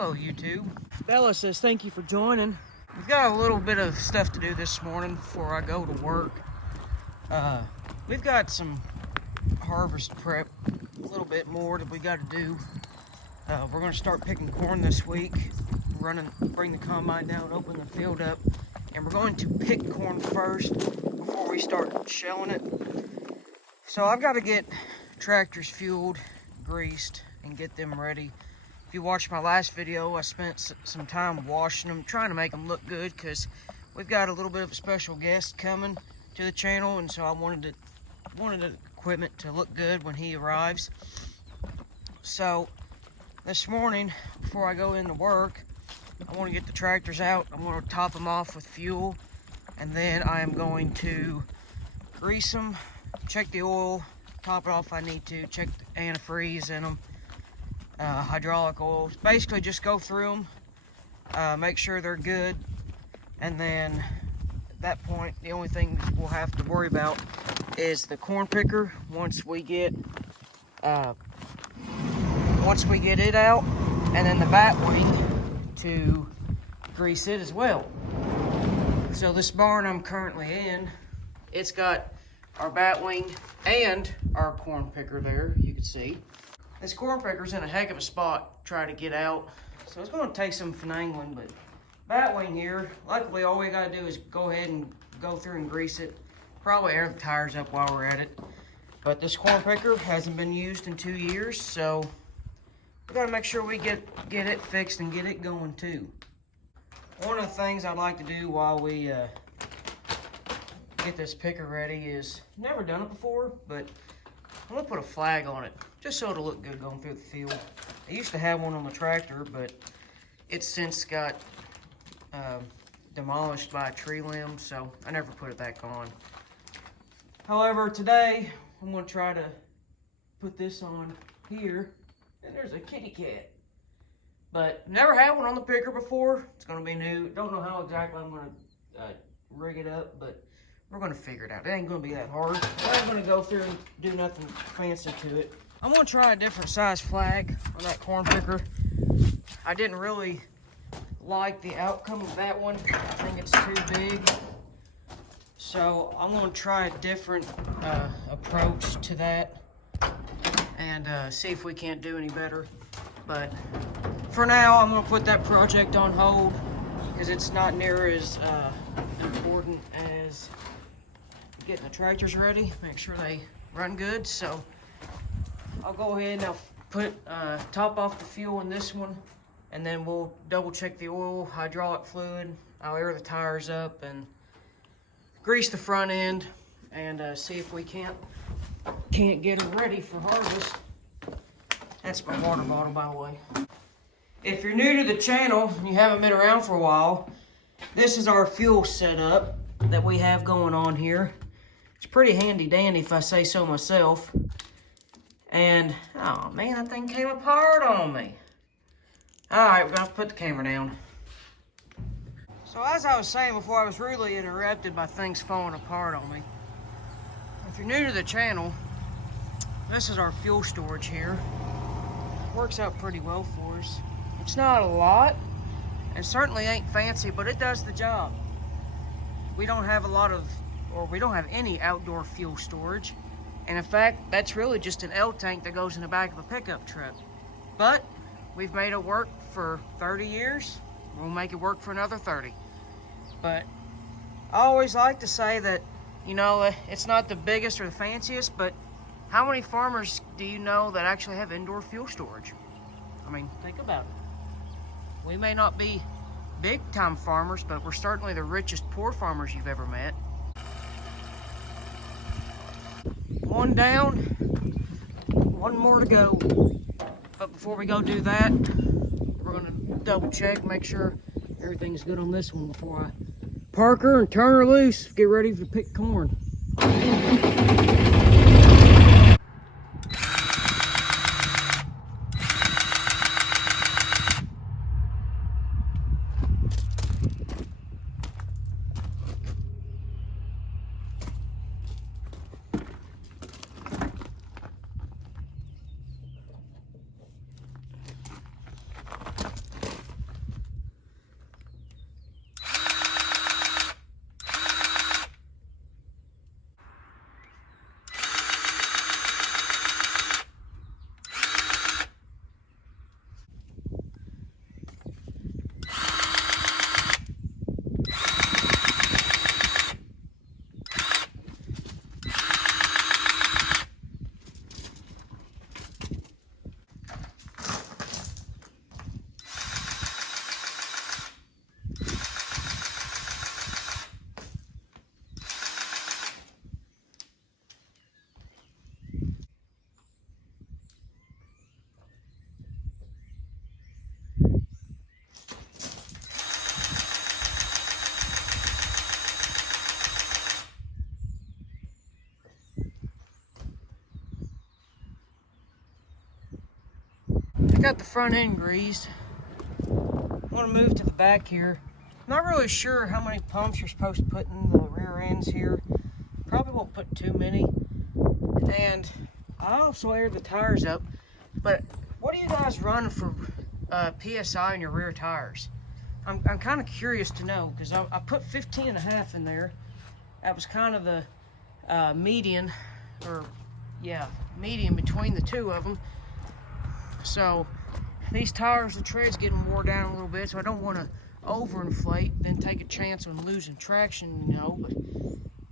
Hello YouTube. Bella says thank you for joining. We've got a little bit of stuff to do this morning before I go to work. We've got some harvest prep, a little bit more that we got to do. We're going to start picking corn this week, bring the combine down, open the field up, and we're going to pick corn first before we start shelling it. So I've got to get tractors fueled, greased, and get them ready. If you watched my last video, I spent some time washing them, trying to make them look good, because we've got a little bit of a special guest coming to the channel, and so I wanted the equipment to look good when he arrives. So this morning, before I go into work, I want to get the tractors out. I'm going to top them off with fuel, and then I am going to grease them, check the oil, top it off if I need to, check the antifreeze in them, hydraulic oils. Basically just go through them, make sure they're good, and then at that point the only thing we'll have to worry about is the corn picker once we get it out, and then the bat wing to grease it as well. So this barn I'm currently in, it's got our bat wing and our corn picker there, you can see. This corn picker's in a heck of a spot to try to get out, so it's going to take some finagling, but bat wing here, luckily all we got to do is go ahead and go through and grease it. Probably air the tires up while we're at it. But this corn picker hasn't been used in 2 years, so we got to make sure we get it fixed and get it going too. One of the things I'd like to do while we get this picker ready is, never done it before, but I'm going to put a flag on it, just so it'll look good going through the field. I used to have one on the tractor, but it's since got demolished by a tree limb, so I never put it back on. However, today, I'm going to try to put this on here, and there's a kitty cat. But never had one on the picker before. It's going to be new. Don't know how exactly I'm going to rig it up, but we're going to figure it out. It ain't going to be that hard. I'm not going to go through and do nothing fancy to it. I'm going to try a different size flag on that corn picker. I didn't really like the outcome of that one. I think it's too big. So I'm going to try a different approach to that and see if we can't do any better. But for now, I'm going to put that project on hold because it's not near as important as getting the tractors ready, make sure they run good. So I'll go ahead and I'll put top off the fuel in this one, and then we'll double check the oil, hydraulic fluid. I'll air the tires up and grease the front end and see if we can't get them ready for harvest. That's my water bottle, by the way. If you're new to the channel and you haven't been around for a while, this is our fuel setup that we have going on here. It's pretty handy dandy if I say so myself. And, oh man, that thing came apart on me. Alright, we're going to have to put the camera down. So as I was saying before, I was rudely interrupted by things falling apart on me. If you're new to the channel, this is our fuel storage here. Works out pretty well for us. It's not a lot, and certainly ain't fancy, but it does the job. We don't have we don't have any outdoor fuel storage. And in fact, that's really just an L tank that goes in the back of a pickup truck. But we've made it work for 30 years. We'll make it work for another 30. But I always like to say that, you know, it's not the biggest or the fanciest, but how many farmers do you know that actually have indoor fuel storage? I mean, think about it. We may not be big-time farmers, but we're certainly the richest poor farmers you've ever met. One down, one more to go. But before we go do that, we're gonna double check, make sure everything's good on this one before I park her and turn her loose, get ready to pick corn. got the front end greased. I'm gonna move to the back here. Not really sure how many pumps you're supposed to put in the rear ends here. Probably won't put too many. And I also aired the tires up, but what are you guys running for PSI in your rear tires? I'm kind of curious to know, because I put 15.5 in there. That was kind of the median, or yeah, median between the two of them. So these tires, the tread's getting wore down a little bit, so I don't want to overinflate, then take a chance on losing traction, you know. But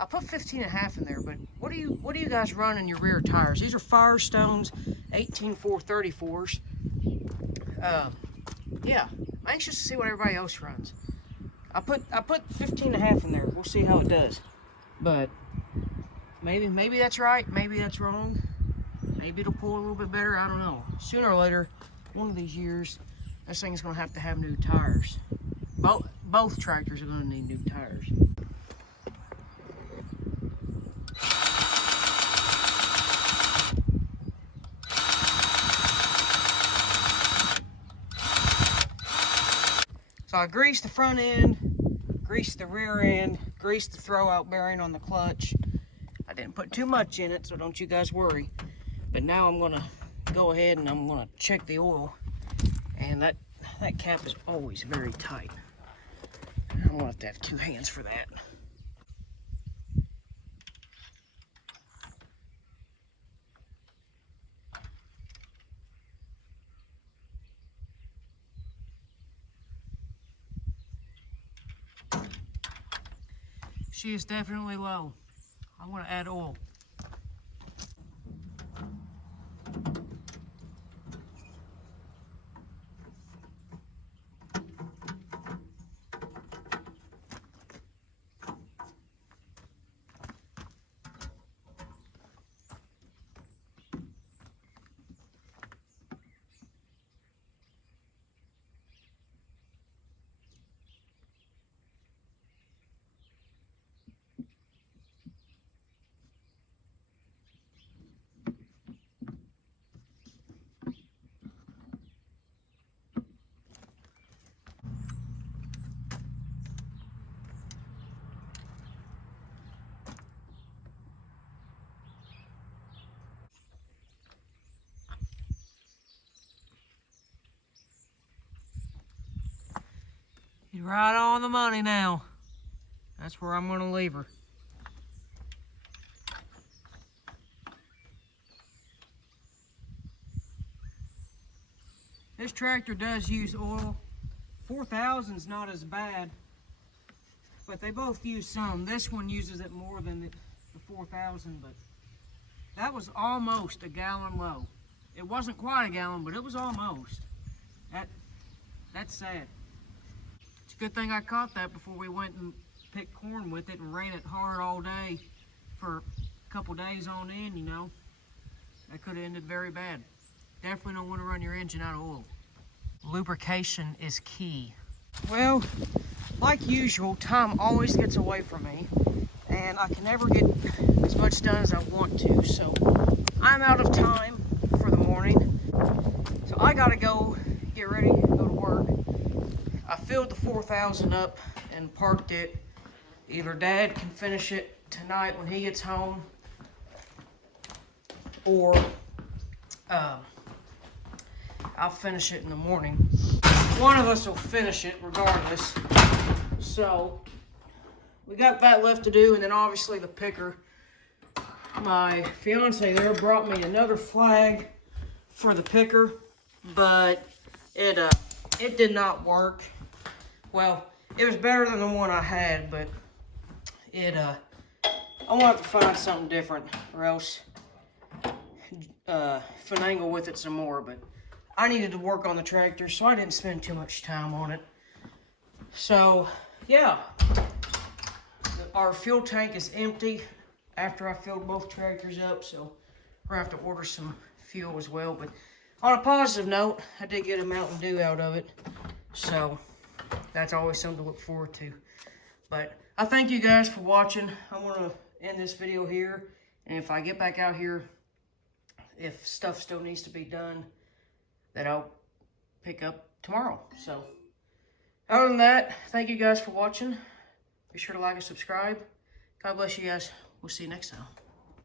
I put 15.5 in there. But what do you guys run in your rear tires? These are Firestones 18434s. Yeah, I'm anxious to see what everybody else runs. I put 15.5 in there. We'll see how it does. But maybe that's right, maybe that's wrong. Maybe it'll pull a little bit better, I don't know. Sooner or later, one of these years, this thing's gonna have to have new tires. Both tractors are gonna need new tires. So I greased the front end, greased the rear end, greased the throwout bearing on the clutch. I didn't put too much in it, so don't you guys worry. But now I'm gonna go ahead and I'm gonna check the oil. And that cap is always very tight. I'm gonna have to have two hands for that. She is definitely low. I'm gonna add oil. You're right on the money now. That's where I'm gonna leave her. This tractor does use oil. 4000's not as bad, but they both use some. This one uses it more than the 4000, but that was almost a gallon low. It wasn't quite a gallon, but it was almost. That's sad. It's a good thing I caught that before we went and picked corn with it and ran it hard all day for a couple days on end, you know. That could have ended very bad. Definitely don't want to run your engine out of oil. Lubrication is key. Well, like usual, time always gets away from me, and I can never get as much done as I want to, so I'm out of time for the morning. So I gotta go get ready, go to work. I filled the 4000 up and parked it. Either Dad can finish it tonight when he gets home, or I'll finish it in the morning. One of us will finish it regardless. So we got that left to do, and then obviously the picker. My fiance there brought me another flag for the picker, but it did not work. Well, it was better than the one I had, but I'm gonna have to find something different, or else finagle with it some more. But I needed to work on the tractor, so I didn't spend too much time on it. So yeah, our fuel tank is empty after I filled both tractors up, so we're gonna have to order some fuel as well. But on a positive note, I did get a Mountain Dew out of it, so that's always something to look forward to. But I thank you guys for watching. I'm gonna end this video here, and if I get back out here, if stuff still needs to be done that pick up tomorrow. So other than that, thank you guys for watching. Be sure to like and subscribe. God bless you guys. We'll see you next time.